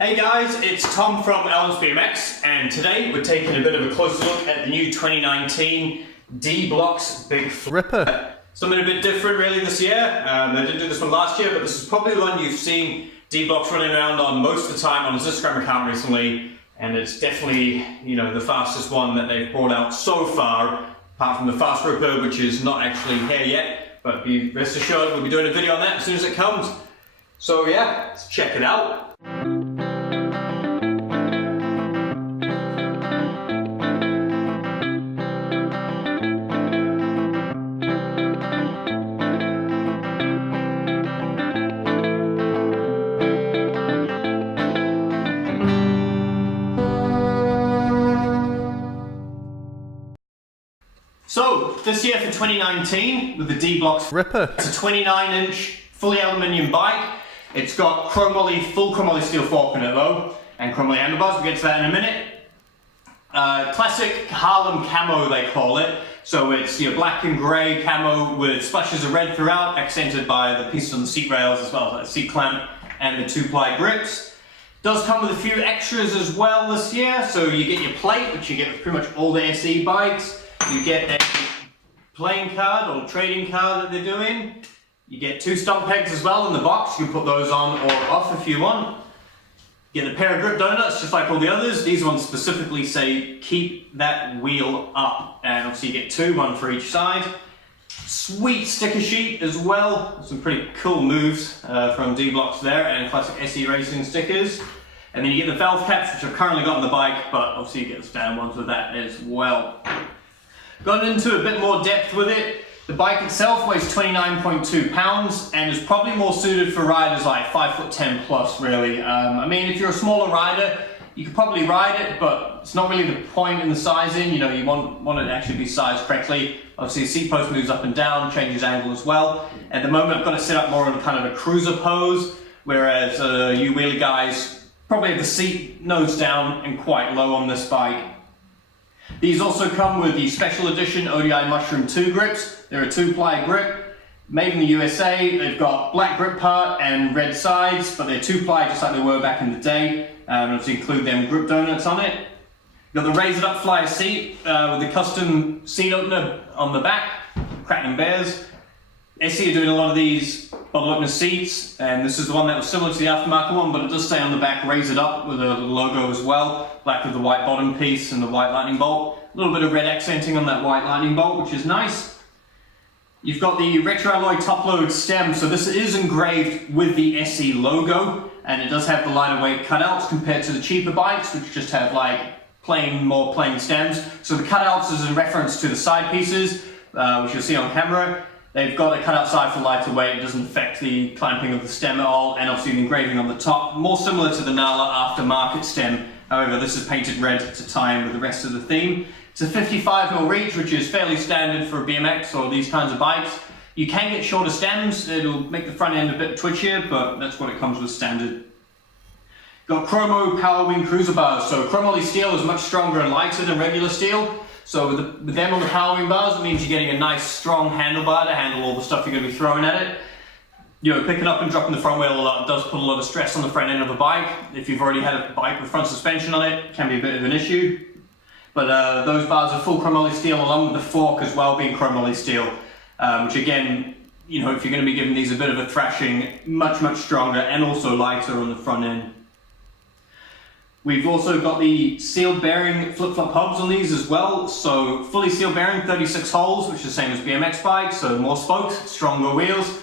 Hey guys, it's Tom from AlansBMX, and today we're taking a bit of a closer look at the new 2019 DBlocks Big Flipper. Something a bit different really this year. They didn't do this one last year, but this is probably the one you've seen DBlocks running around on most of the time on his Instagram account recently, and it's definitely, you know, the fastest one that they've brought out so far, apart from the Fast Ripper, which is not actually here yet, but be rest assured we'll be doing a video on that as soon as it comes. So yeah, let's check it out. So, this year for 2019, with the DBlocks Ripper, it's a 29-inch, fully aluminium bike. It's got full chromoly steel fork in it though, and chromoly handlebars, we'll get to that in a minute. Classic Harlem camo, they call it. So it's your black and grey camo with splashes of red throughout, accented by the pieces on the seat rails as well as the seat clamp and the two-ply grips. Does come with a few extras as well this year, so you get your plate, which you get with pretty much all the SE bikes. You get a playing card or trading card that they're doing. You get two stump pegs as well in the box. You can put those on or off if you want. You get a pair of grip donuts just like all the others. These ones specifically say keep that wheel up, and obviously you get two, one for each side. Sweet sticker sheet as well. Some pretty cool moves from DBlocks there, and classic SE Racing stickers. And then you get the valve caps, which I've currently got on the bike, but obviously you get the standard ones with that as well. Gone into a bit more depth with it. The bike itself weighs 29.2 pounds and is probably more suited for riders like 5'10" plus really. I mean, if you're a smaller rider, you could probably ride it, but it's not really the point in the sizing. You know, you want it to actually be sized correctly. Obviously the seat post moves up and down, changes angle as well. At the moment I've got it set up more in kind of a cruiser pose, whereas you wheelie guys probably have the seat nose down and quite low on this bike. These also come with the special edition ODI Mushroom 2 grips. They're a two-ply grip, made in the USA. They've got black grip part and red sides, but they're two-ply just like they were back in the day. And obviously include them grip donuts on it. You've got the raised up flyer seat with the custom seat opener on the back, Cracking Bears. SE are doing a lot of these bottle opener seats, and this is the one that was similar to the aftermarket one, but it does stay on the back, raise it up with a logo as well, black with the white bottom piece and the white lightning bolt. A little bit of red accenting on that white lightning bolt, which is nice. You've got the retro alloy top load stem, so this is engraved with the SE logo, and it does have the lighter weight cutouts compared to the cheaper bikes, which just have like more plain stems. So the cutouts is in reference to the side pieces, which you'll see on camera. They've got a cutout side for lighter weight. It doesn't affect the clamping of the stem at all, and obviously the engraving on the top, more similar to the Nala aftermarket stem. However, this is painted red to tie in with the rest of the theme. It's a 55mm reach, which is fairly standard for a BMX or these kinds of bikes. You can get shorter stems. It'll make the front end a bit twitchier, but that's what it comes with standard. Got chromo power wing cruiser bars. So chromoly steel is much stronger and lighter than regular steel. So with them on the power wing bars, it means you're getting a nice strong handlebar to handle all the stuff you're going to be throwing at it. You know, picking up and dropping the front wheel a lot does put a lot of stress on the front end of a bike. If you've already had a bike with front suspension on it, it can be a bit of an issue. But those bars are full chromoly steel, along with the fork as well being chromoly steel, which again, you know, if you're going to be giving these a bit of a thrashing, much stronger and also lighter on the front end. We've also got the sealed bearing flip-flop hubs on these as well. So fully sealed bearing, 36 holes, which is the same as BMX bikes, so more spokes, stronger wheels.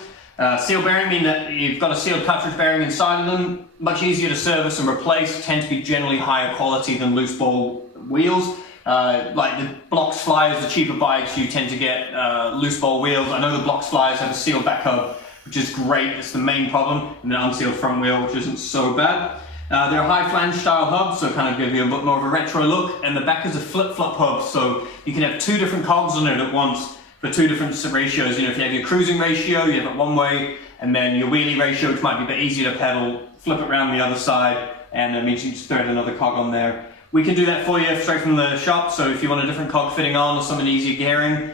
Sealed bearing mean that you've got a sealed cartridge bearing inside of them, much easier to service and replace, tend to be generally higher quality than loose ball wheels. Like the Blocks Flyers, the cheaper bikes, you tend to get loose ball wheels. I know the Blocks Flyers have a sealed back hub, which is great. It's the main problem, and an unsealed front wheel, which isn't so bad. They're high flange style hubs, so kind of give you a bit more of a retro look, and the back is a flip-flop hub, so you can have two different cogs on it at once for two different ratios. You know, if you have your cruising ratio, you have it one way, and then your wheelie ratio, which might be a bit easier to pedal, flip it around the other side, and that means you just thread another cog on there. We can do that for you straight from the shop, so if you want a different cog fitting on or something easier gearing,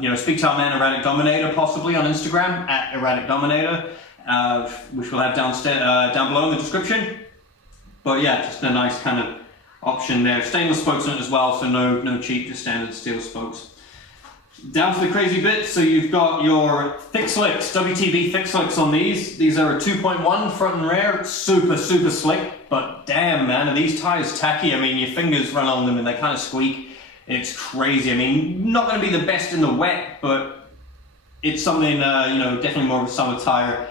you know, speak to our man Erratic Dominator possibly on Instagram, @Erratic Dominator, which we'll have down below in the description. But yeah, just a nice kind of option there. Stainless spokes on it as well, so no cheap, just standard steel spokes. Down to the crazy bits, so you've got your thick slicks, WTB thick slicks on these. These are a 2.1 front and rear, super slick, but damn man, are these tires tacky. I mean, your fingers run on them and they kind of squeak. It's crazy. I mean, not going to be the best in the wet, but it's something, you know, definitely more of a summer tire.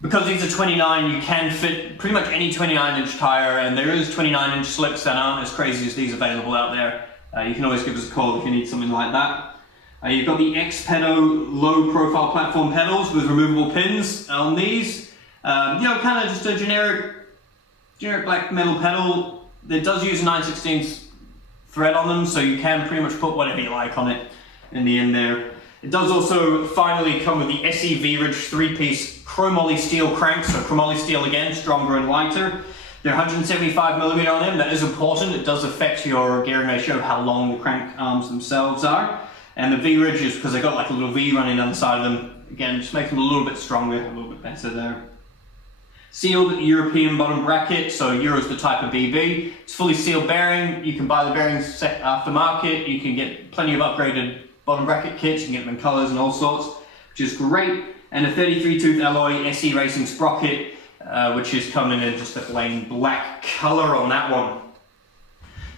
Because these are 29, you can fit pretty much any 29-inch tire, and there is 29-inch slicks that aren't as crazy as these available out there. You can always give us a call if you need something like that. You've got the X-Pedo low-profile platform pedals with removable pins on these. You know, kind of just a generic black metal pedal. It does use a 9/16 thread on them, so you can pretty much put whatever you like on it in the end there. It does also finally come with the SE V-Ridge 3-piece chromoly steel cranks, so chromoly steel again, stronger and lighter. They're 175mm on them. That is important. It does affect your gearing ratio, how long the crank arms themselves are. And the V-Ridge is because they got like a little V running down the side of them. Again, just makes them a little bit stronger, a little bit better there. Sealed European bottom bracket, so Euro's the type of BB. It's fully sealed bearing. You can buy the bearings set aftermarket. You can get plenty of upgraded bottom bracket kits. You can get them in colors and all sorts, which is great. And a 33 tooth alloy SE Racing sprocket, which is coming in just a plain black color on that one.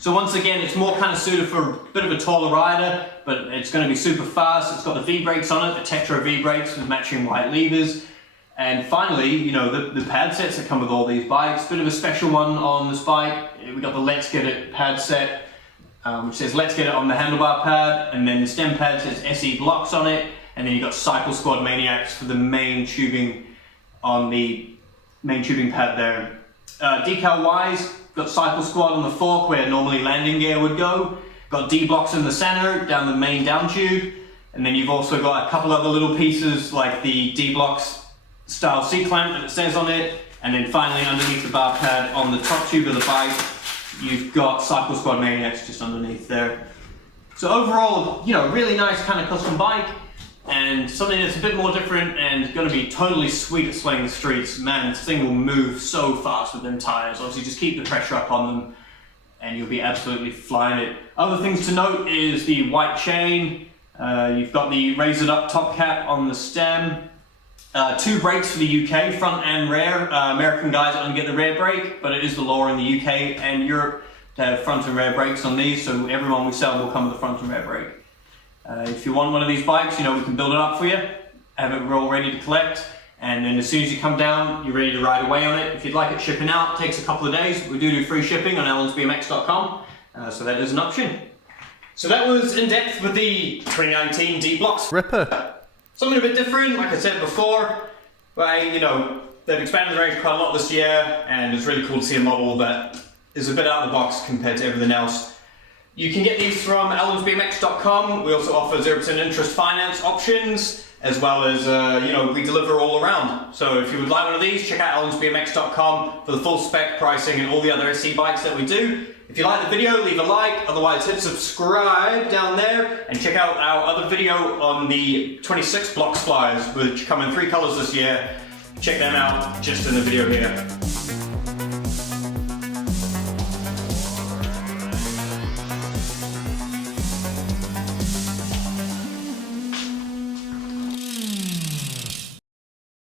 So once again, it's more kind of suited for a bit of a taller rider, but it's going to be super fast. It's got the V-brakes on it, the Tetra V-brakes with matching white levers. And finally, you know, the pad sets that come with all these bikes. Bit of a special one on this bike. We got the Let's Get It pad set, which says Let's Get It on the handlebar pad, and then the stem pad says SE Blocks on it, and then you got Cycle Squad Maniacs for the main tubing on the main tubing pad there. Decal-wise, got Cycle Squad on the fork where normally landing gear would go. Got DBlocks in the center, down the main down tube, and then you've also got a couple other little pieces like the DBlocks style C-clamp that it says on it, and then finally underneath the bar pad on the top tube of the bike, you've got Cycle Squad Maniacs just underneath there. So overall, you know, really nice kind of custom bike, and something that's a bit more different and going to be totally sweet at slaying the streets. Man, this thing will move so fast with them tires. Obviously, just keep the pressure up on them and you'll be absolutely flying it. Other things to note is the white chain. You've got the razored up top cap on the stem. 2 brakes for the UK, front and rear. American guys don't get the rear brake, but it is the law in the UK and Europe to have front and rear brakes on these, so everyone we sell will come with a front and rear brake. If you want one of these bikes, you know, we can build it up for you, have it all ready to collect, and then as soon as you come down, you're ready to ride away on it. If you'd like it shipping out, it takes a couple of days. We do free shipping on AlansBMX.com, so that is an option. So that was in depth with the 2019 DBlocks Ripper. Something a bit different, like I said before, but you know, they've expanded the range quite a lot this year, and it's really cool to see a model that is a bit out of the box compared to everything else. You can get these from AlansBMX.com. We also offer 0% interest finance options, as well as, you know, we deliver all around. So if you would like one of these, check out AlansBMX.com for the full spec pricing and all the other SC bikes that we do. If you like the video, leave a like, otherwise hit subscribe down there, and check out our other video on the 26 blocks flyers, which come in 3 colors this year. Check them out just in the video here.